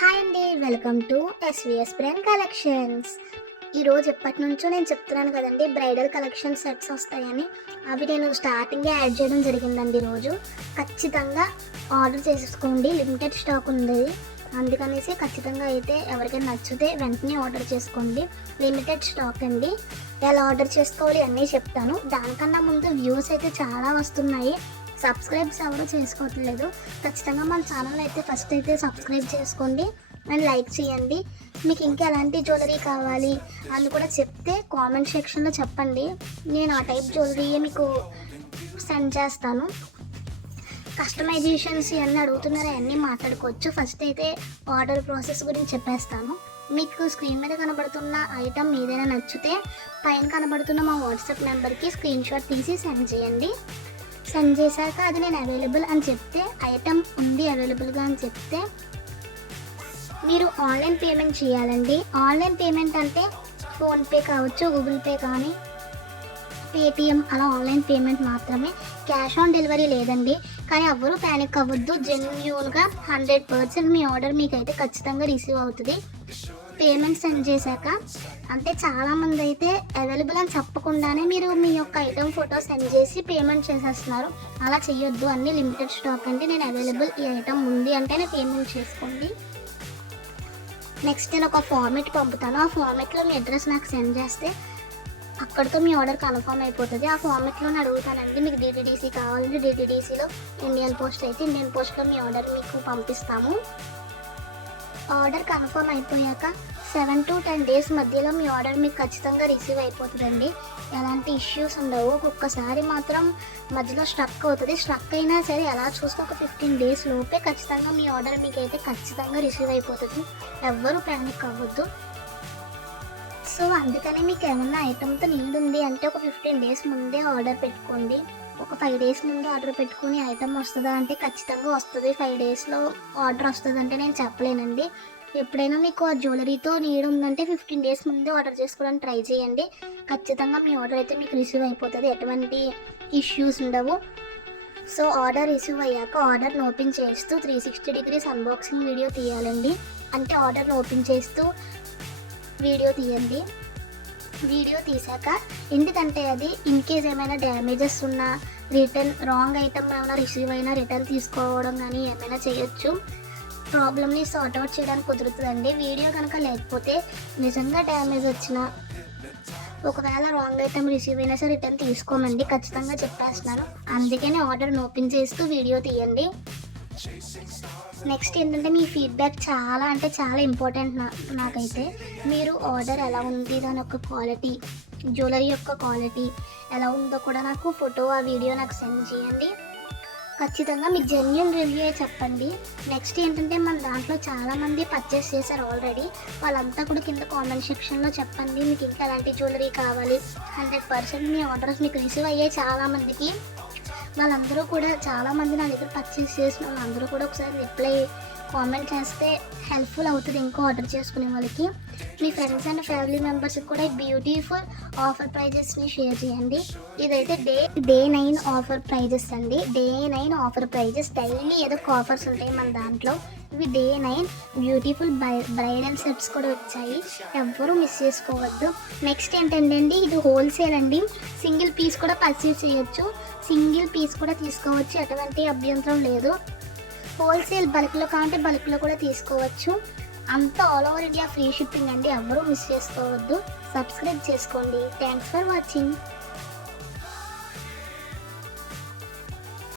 Hi అండి, welcome to SVS brand collections. ఈరోజు ఎప్పటి నుంచో నేను చెప్తున్నాను కదండి, బ్రైడల్ కలెక్షన్ సెట్స్ వస్తాయని. అవి నేను స్టార్టింగే యాడ్ చేయడం జరిగిందండి. ఈరోజు ఖచ్చితంగా ఆర్డర్ చేసేసుకోండి, లిమిటెడ్ స్టాక్ ఉంది. అందుకనేసి ఖచ్చితంగా అయితే ఎవరికైనా నచ్చితే వెంటనే ఆర్డర్ చేసుకోండి, లిమిటెడ్ స్టాక్ అండి. ఎలా ఆర్డర్ చేసుకోవాలి అన్నీ చెప్తాను. దానికన్నా ముందు వ్యూస్ అయితే చాలా వస్తున్నాయి, సబ్స్క్రైబ్స్ ఎవరు చేసుకోవట్లేదు. ఖచ్చితంగా మన ఛానల్ అయితే ఫస్ట్ అయితే సబ్స్క్రైబ్ చేసుకోండి అండ్ లైక్ చేయండి. మీకు ఇంకా ఎలాంటి జ్యువెలరీ కావాలి అని కూడా చెప్తే కామెంట్ సెక్షన్లో చెప్పండి, నేను ఆ టైప్ జ్యువెలరీ మీకు సెండ్ చేస్తాను. కస్టమైజేషన్స్ ఇవన్నీ అడుగుతున్నారా, అన్నీ మాట్లాడుకోవచ్చు. ఫస్ట్ అయితే ఆర్డర్ ప్రాసెస్ గురించి చెప్పేస్తాను. మీకు స్క్రీన్ మీద కనబడుతున్న ఐటమ్ ఏదైనా నచ్చితే పైన కనబడుతున్న మా వాట్సాప్ నెంబర్కి స్క్రీన్ షాట్ తీసి సెండ్ చేయండి. సెండ్ చేశాక అది నేను అవైలబుల్ అని చెప్తే, ఐటమ్ ఉంది అవైలబుల్గా అని చెప్తే మీరు ఆన్లైన్ పేమెంట్ చేయాలండి. ఆన్లైన్ పేమెంట్ అంటే ఫోన్పే కావచ్చు, గూగుల్ పే కానీ పేటిఎం, అలా ఆన్లైన్ పేమెంట్ మాత్రమే. క్యాష్ ఆన్ డెలివరీ లేదండి. కానీ ఎవ్వరూ ప్యానిక్ అవ్వద్దు, జెన్యూన్గా 100% మీ ఆర్డర్ మీకైతే ఖచ్చితంగా రిసీవ్ అవుతుంది పేమెంట్ సెండ్ చేశాక. అంటే చాలామంది అయితే అవైలబుల్ అని చెప్పకుండానే మీరు మీ యొక్క ఐటమ్ ఫోటో సెండ్ చేసి పేమెంట్ చేసేస్తున్నారు. అలా చేయొద్దు, అన్నీ లిమిటెడ్ స్టాక్ అంటే నేను అవైలబుల్ ఈ ఐటమ్ ఉంది అంటేనే పేమెంట్ చేసుకోండి. నెక్స్ట్ నేను ఒక ఫార్మెట్ పంపుతాను, ఆ ఫార్మెట్లో మీ అడ్రస్ నాకు సెండ్ చేస్తే అక్కడితో మీ ఆర్డర్ కన్ఫర్మ్ అయిపోతుంది. ఆ ఫార్మెట్లోనే అడుగుతానండి, మీకు డిటీడీసీ కావాలంటే డిటీడీసీలో, ఇండియన్ పోస్ట్ అయితే ఇండియన్ పోస్ట్లో మీ ఆర్డర్ మీకు పంపిస్తాము. ఆర్డర్ కన్ఫర్మ్ అయిపోయాక 7 to 10 days మధ్యలో మీ ఆర్డర్ మీకు ఖచ్చితంగా రిసీవ్ అయిపోతుందండి. ఎలాంటి ఇష్యూస్ ఉండవు. ఒక్కొక్కసారి మాత్రం మధ్యలో స్ట్రక్ అవుతుంది. స్ట్రక్ అయినా సరే ఎలా చూస్తే ఒక 15 days లోపే ఖచ్చితంగా మీ ఆర్డర్ మీకైతే ఖచ్చితంగా రిసీవ్ అయిపోతుంది. ఎవ్వరూ ప్యానిక్ అవ్వద్దు. సో అందుకని మీకు ఏమన్నా ఐటమ్తో నీడ్ ఉంది అంటే ఒక 15 days ముందే ఆర్డర్ పెట్టుకోండి. ఒక 5 days ముందు ఆర్డర్ పెట్టుకుని ఐటమ్ వస్తుందా అంటే ఖచ్చితంగా వస్తుంది. 5 daysలో ఆర్డర్ వస్తుంది అంటే నేను చెప్పలేనండి. ఎప్పుడైనా మీకు ఆ జ్యువెలరీతో నీడ్ ఉందంటే 15 days ముందే ఆర్డర్ చేసుకోవడానికి ట్రై చేయండి. ఖచ్చితంగా మీ ఆర్డర్ అయితే మీకు రిసీవ్ అయిపోతుంది, ఎటువంటి ఇష్యూస్ ఉండవు. సో ఆర్డర్ రిసీవ్ అయ్యాక ఆర్డర్ని ఓపెన్ చేస్తూ 360 degrees అన్బాక్సింగ్ వీడియో తీయాలండి. అంటే ఆర్డర్ని ఓపెన్ చేస్తూ వీడియో తీయండి. వీడియో తీసాక ఎందుకంటే అది ఇన్ కేస్ ఏమైనా డ్యామేజెస్ ఉన్నా, రిటర్న్ రాంగ్ ఐటమ్ ఏమైనా రిసీవ్ అయినా రిటర్న్ తీసుకోవడం కానీ ఏమైనా చేయొచ్చు. ప్రాబ్లమ్ని సార్ట్అవుట్ చేయడానికి కుదురుతుందండి. వీడియో కనుక లేకపోతే నిజంగా డ్యామేజ్ వచ్చినా, ఒకవేళ రాంగ్ ఐటమ్ రిసీవ్ అయినా సరే రిటర్న్ తీసుకోమండి, ఖచ్చితంగా చెప్పేస్తున్నాను. అందుకని ఆర్డర్ని ఓపెన్ చేస్తూ వీడియో తీయండి. నెక్స్ట్ ఏంటంటే మీ ఫీడ్బ్యాక్ చాలా అంటే చాలా ఇంపార్టెంట్ నాకైతే. మీరు ఆర్డర్ ఎలా ఉంది, దాని యొక్క క్వాలిటీ, జ్యువెలరీ యొక్క క్వాలిటీ ఎలా ఉందో కూడా నాకు ఫోటో ఆ వీడియో నాకు సెండ్ చేయండి. ఖచ్చితంగా మీకు జెన్యూన్ రివ్యూ చెప్పండి. నెక్స్ట్ ఏంటంటే మన దాంట్లో చాలామంది పర్చేస్ చేశారు ఆల్రెడీ, వాళ్ళంతా కూడా కింద కామెంట్ సెక్షన్లో చెప్పండి మీకు ఇంకా ఎలాంటి జ్యువెలరీ కావాలి. 100% మీ ఆర్డర్స్ మీకు రిసీవ్ అయ్యాయి చాలామందికి. వాళ్ళందరూ కూడా చాలామంది నా దగ్గర పర్చేస్ చేసిన వాళ్ళందరూ కూడా ఒకసారి రిప్లై కామెంట్ చేస్తే హెల్ప్ఫుల్ అవుతుంది ఇంకో ఆర్డర్ చేసుకునే వాళ్ళకి. మీ ఫ్రెండ్స్ అండ్ ఫ్యామిలీ మెంబర్స్కి కూడా బ్యూటిఫుల్ ఆఫర్ ప్రైజెస్ని షేర్ చేయండి. ఇదైతే డే 9 ఆఫర్ ప్రైజెస్ అండి. Day 9 offer prizes. డైలీ ఏదో ఒక ఆఫర్స్ ఉంటాయి మన దాంట్లో. ఇవి డే 9 బ్యూటిఫుల్ బ్రైడల్ సెట్స్ కూడా వచ్చాయి, ఎవ్వరూ మిస్ చేసుకోవద్దు. నెక్స్ట్ ఏంటంటే అండి, ఇది హోల్సేల్ అండి. సింగిల్ పీస్ కూడా పర్చేస్ చేయొచ్చు, సింగిల్ పీస్ కూడా తీసుకోవచ్చు, ఎటువంటి అభ్యంతరం లేదు. హోల్సేల్ బల్క్లో కావాలంటే బల్క్లో కూడా తీసుకోవచ్చు. అంతా all over India free shipping అండి, ఎవ్వరూ మిస్ చేసుకోవద్దు. సబ్స్క్రైబ్ చేసుకోండి. Thanks for watching.